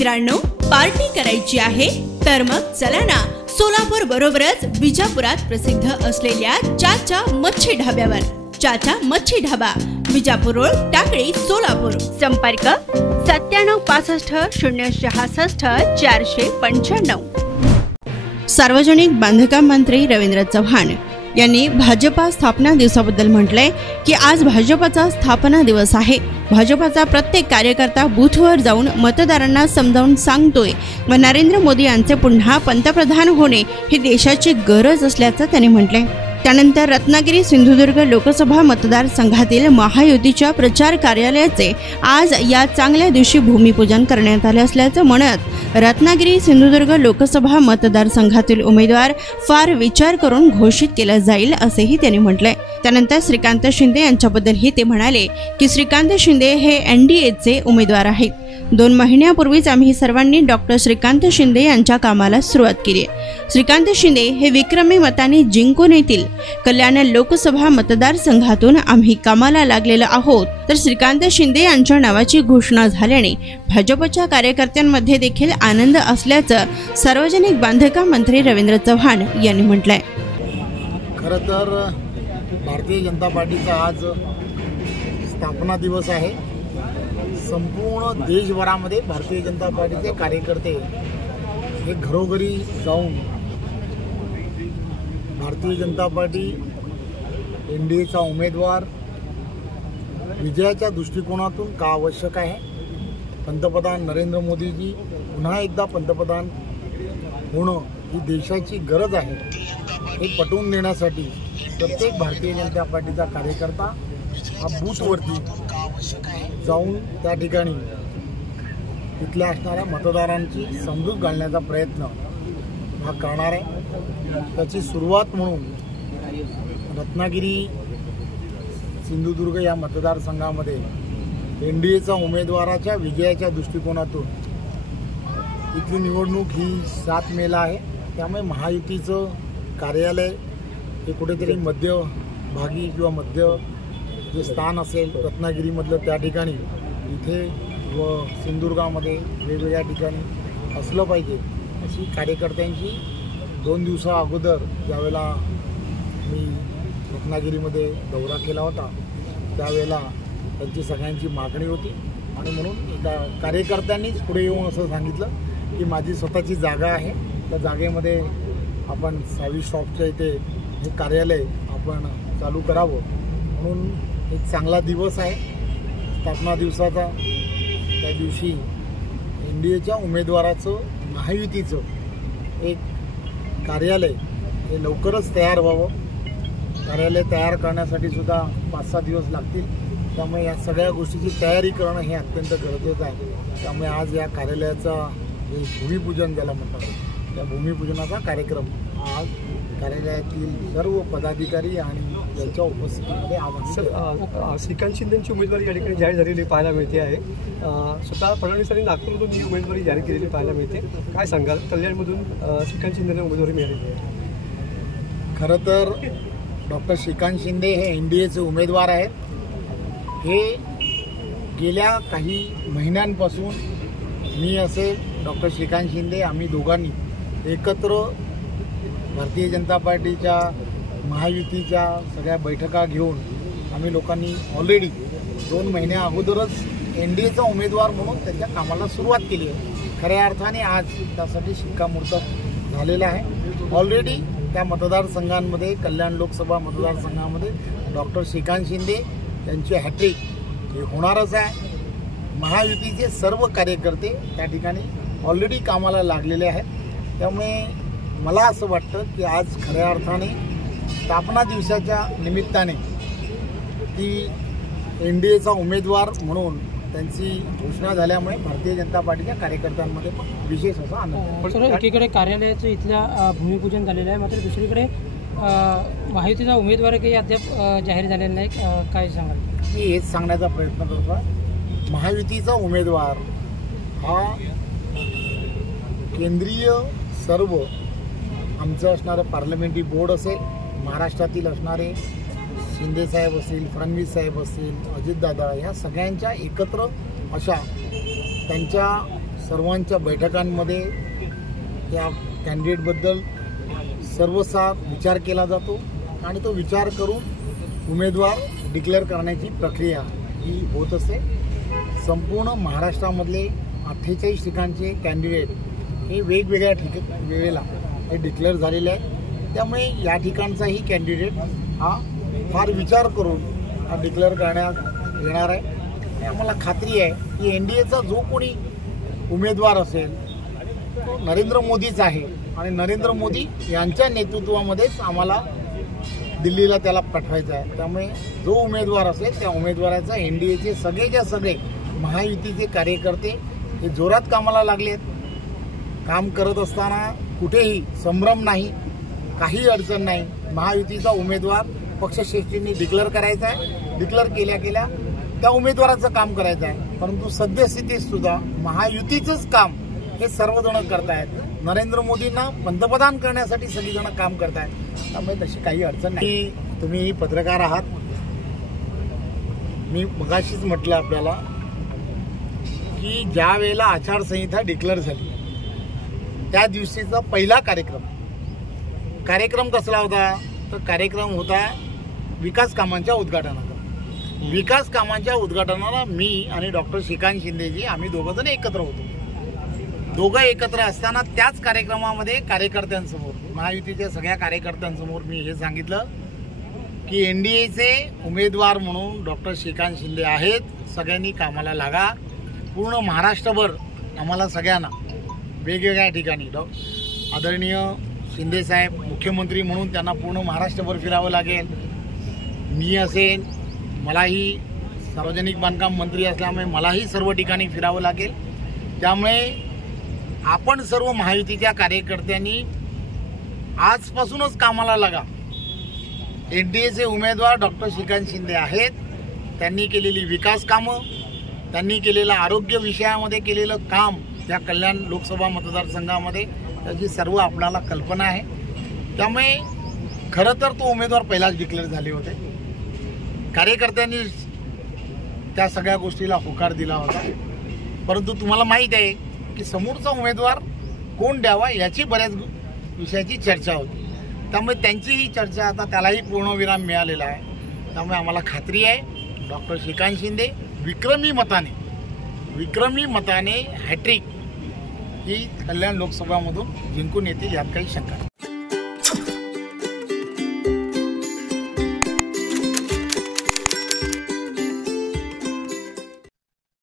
मित्रांनो, पार्टी करायची आहे तर मग चला ना, सोलापूर बरोबरच विजापुरात प्रसिद्ध असलेल्या चाचा मच्छी ढाब्यावर. चाचा मच्छी ढाबा, विजापूर रोड, टाकळी, सोलापूर. संपर्क 9765 सार्वजनिक बांधकाम मंत्री रवींद्र चव्हाण यांनी भाजपा स्थापना दिवसाबद्दल म्हटलंय की आज भाजपचा स्थापना दिवस आहे. भाजपचा प्रत्येक कार्यकर्ता बूथवर जाऊन मतदारांना समजावून सांगतोय व नरेंद्र मोदी यांचे पुन्हा पंतप्रधान होणे ही देशाची गरज असल्याचं त्यांनी म्हटलंय. त्यानंतर रत्नागिरी सिंधुदुर्ग लोकसभा मतदारसंघातील महायुतीच्या प्रचार कार्यालयाचे आज या चांगल्या दिवशी भूमिपूजन करण्यात आले असल्याचं म्हणत रत्नागिरी सिंधुदुर्ग लोकसभा मतदारसंघातील उमेदवार फार विचार करून घोषित केला जाईल असेही त्यांनी म्हटलंय. त्यानंतर श्रीकांत शिंदे यांच्याबद्दलही ते म्हणाले की श्रीकांत शिंदे हे एनडीएचे उमेदवार आहेत. 2 महिन्यापूर्वीच आम्ही सर्वांनी डॉक्टर श्रीकांत शिंदे यांच्या कामाला सुरुवात केली. श्रीकांत शिंदे हे विक्रमी मताने जिंकून येतील. कल्याण लोकसभा मतदारसंघातून आम्ही कामाला लागलेलो आहोत. तर श्रीकांत शिंदे यांच्या नावाची घोषणा झाल्याने भाजपच्या कार्यकर्त्यांमध्ये देखील आनंद असल्याचं सार्वजनिक बांधकाम मंत्री रवींद्र चव्हाण यांनी म्हटलंय. खरं तर भारतीय जनता पार्टीचा आज स्थापना दिवस आहे. संपूर्ण देशभरामध्ये भारतीय जनता पार्टीचे कार्यकर्ते हे घरोघरी जाऊन भारतीय जनता पार्टी एनडीएचा उमेदवार विजयाच्या दृष्टिकोनातून का आवश्यक आहे, पंतप्रधान नरेंद्र मोदीजी पुन्हा एकदा पंतप्रधान होणं ही देशाची गरज आहे हे पटवून देण्यासाठी प्रत्येक भारतीय जनता पार्टीचा कार्यकर्ता हा बूथवरती जाऊन त्या ठिकाणी तिथल्या असणाऱ्या मतदारांची समजूत घालण्याचा प्रयत्न हा करणार आहे. त्याची सुरुवात म्हणून रत्नागिरी सिंधुदुर्ग या मतदारसंघामध्ये एनडीएचा उमेदवाराच्या विजयाच्या दृष्टिकोनातून इथली निवडणूक ही 7 मेला आहे. त्यामुळे महायुतीचं कार्यालय हे कुठेतरी मध्यभागी किंवा मध्य जे स्थान असेल रत्नागिरीमधलं त्या ठिकाणी इथे व सिंधुदुर्गामध्ये वेगवेगळ्या ठिकाणी असलं पाहिजे अशी कार्यकर्त्यांची 2 दिवसा अगोदर ज्यावेळेला मी रत्नागिरीमध्ये दौरा केला होता त्यावेळेला त्यांची सगळ्यांची मागणी होती आणि म्हणून एका कार्यकर्त्यांनीच पुढे येऊन असं सांगितलं की माझी स्वतःची जागा आहे, त्या जागेमध्ये आपण 6वी स्टॉपच्या इथे हे कार्यालय आपण चालू करावं. म्हणून एक चांगला दिवस आहे स्थापना दिवसाचा. त्या दिवशी एनडीएच्या उमेदवाराचं महायुतीचं एक कार्यालय हे लवकरच तयार व्हावं. कार्यालय तयार करण्यासाठी सुद्धा 5-6 दिवस लागतील. त्यामुळे या सगळ्या गोष्टीची तयारी करणं हे अत्यंत गरजेचं आहे. त्यामुळे आज या कार्यालयाचा जे भूमिपूजन ज्याला म्हणतात त्या भूमिपूजनाचा कार्यक्रम आज कार्यालयातील सर्व पदाधिकारी आणि त्यांच्या उपस्थितीमध्ये श्रीकांत शिंदेची उमेदवारी या ठिकाणी जाहीर झालेली पाहायला मिळते आहे. स्वतः फडणवीसांनी नागपूरमधून ही उमेदवारी जाहीर केलेली पाहायला मिळते. काय सांगाल, कल्याणमधून श्रीकांत शिंदेला उमेदवारी मिळालेली आहे? खरं तर डॉक्टर श्रीकांत शिंदे हे एनडीएचे उमेदवार आहेत. हे गेल्या काही महिन्यांपासून मी असेल डॉक्टर श्रीकांत शिंदे आम्ही दोघांनी एकत्र भारतीय जनता पार्टीच्या महायुतीच्या सगळ्या बैठका घेऊन आम्ही लोकांनी ऑलरेडी 2 महिन्या अगोदरच एनडीएचा उमेदवार म्हणून त्यांच्या कामाला सुरुवात केली आहे. खऱ्या अर्थाने आज त्यासाठी शिक्कामोर्तब झालेला आहे. ऑलरेडी त्या मतदारसंघांमध्ये कल्याण लोकसभा मतदारसंघामध्ये डॉक्टर श्रीकांत शिंदे यांची हॅट्रिक हे होणारच आहे. महायुतीचे सर्व कार्यकर्ते त्या ठिकाणी ऑलरेडी कामाला लागलेले आहेत. त्यामुळे मला असं वाटतं की आज खऱ्या अर्थाने स्थापना दिवसाच्या निमित्ताने ती एनडीएचा उमेदवार म्हणून त्यांची घोषणा झाल्यामुळे भारतीय जनता पार्टीच्या कार्यकर्त्यांमध्ये पण विशेष असा आनंद. एकीकडे कार्यालयाचं इथल्या भूमिपूजन झालेलं आहे, मात्र दुसरीकडे महायुतीचा उमेदवार काही अद्याप जाहीर झालेला नाही. काय सांगाल? मी हेच सांगण्याचा प्रयत्न करतो आहे. महायुतीचा उमेदवार हा केंद्रीय सर्व आमचं असणारं पार्लमेंटरी बोर्ड असेल, महाराष्ट्रातील असणारे शिंदेसाहेब असतील, फडणवीस साहेब असतील, अजितदादा, या सगळ्यांच्या एकत्र अशा त्यांच्या सर्वांच्या बैठकांमध्ये या कॅन्डिडेटबद्दल सर्वसार विचार केला जातो आणि तो विचार करून उमेदवार डिक्लेअर करण्याची प्रक्रिया ही होत असते. संपूर्ण महाराष्ट्रामधले 48 ठिकाणचे कॅन्डिडेट हे वेगवेगळ्या वेळेला हे डिक्लेअर झालेले आहेत. त्यामुळे या ठिकाणचाही कॅन्डिडेट हा फार विचार करून हा डिक्लेअर करण्यात येणार आहे. आणि आम्हाला खात्री आहे की NDAचा जो कोणी उमेदवार असेल तो नरेंद्र मोदीच आहे आणि नरेंद्र मोदी यांच्या नेतृत्वामध्येच आम्हाला दिल्लीला त्याला पाठवायचं आहे. त्यामुळे जो उमेदवार असेल त्या उमेदवाराचा NDAचे सगळेच्या सगळे महायुतीचे कार्यकर्ते हे जोरात कामाला लागले आहेत. काम करत असताना कुठेही संभ्रम नाही, काही अडचण नाही. महायुतीचा उमेदवार पक्षश्रेष्ठींनी डिक्लेअर करायचा आहे. डिक्लेअर केल्या त्या उमेदवाराचं काम करायचं आहे. परंतु सद्यस्थितीत सुद्धा महायुतीचंच काम हे सर्वजण करतायत. नरेंद्र मोदींना पंतप्रधान करण्यासाठी सगळीजण काम करतायत. त्यामुळे तशी काही अडचण नाही. तुम्ही पत्रकार आहात. मी मगाशीच म्हटलं आपल्याला की ज्या वेळेला आचारसंहिता डिक्लेअर झाली त्या दिवशीचा पहिला कार्यक्रम कसला होता, तर कार्यक्रम होता विकास कामांच्या उद्घाटनाचा. विकास कामांच्या उद्घाटनाला मी आणि डॉक्टर श्रीकांत शिंदेजी आम्ही दोघंजण एकत्र होतो. दोघं एकत्र असताना त्याच कार्यक्रमामध्ये कार्यकर्त्यांसमोर, महायुतीच्या सगळ्या कार्यकर्त्यांसमोर मी हे सांगितलं की NDAचे उमेदवार म्हणून डॉक्टर श्रीकांत शिंदे आहेत. सगळ्यांनी कामाला लागा. पूर्ण महाराष्ट्रभर आम्हाला सगळ्यांना वेगवेगळ्या ठिकाणी आदरणीय शिंदेसाहेब मुख्यमंत्री म्हणून त्यांना पूर्ण महाराष्ट्रभर फिरावं लागेल. मी असेल, मलाही सार्वजनिक बांधकाम मंत्री असल्यामुळे मलाही सर्व ठिकाणी फिरावं लागेल. त्यामुळे आपण सर्व महायुतीच्या कार्यकर्त्यांनी आजपासूनच कामाला लागा. NDAचे उमेदवार डॉक्टर श्रीकांत शिंदे आहेत. त्यांनी केलेली विकास कामं, त्यांनी केलेलं आरोग्य विषयामध्ये केलेलं काम त्या कल्याण लोकसभा मतदारसंघामध्ये त्याची सर्व आपल्याला कल्पना आहे. त्यामुळे खरं तर तो उमेदवार पहिलाच डिक्लेअर झाले होते. कार्यकर्त्यांनी त्या सगळ्या गोष्टीला होकार दिला होता. परंतु तुम्हाला माहीत आहे की समोरचा उमेदवार कोण द्यावा याची बऱ्याच विषयाची चर्चा होती. त्यामुळे त्यांची ही चर्चा आता त्यालाही पूर्णविराम मिळालेला आहे. त्यामुळे आम्हाला खात्री आहे डॉक्टर श्रीकांत शिंदे विक्रमी मताने हॅट्रिक ही कल्याण लोकसभामधून जिंकून येतील यात काही शंका नाही.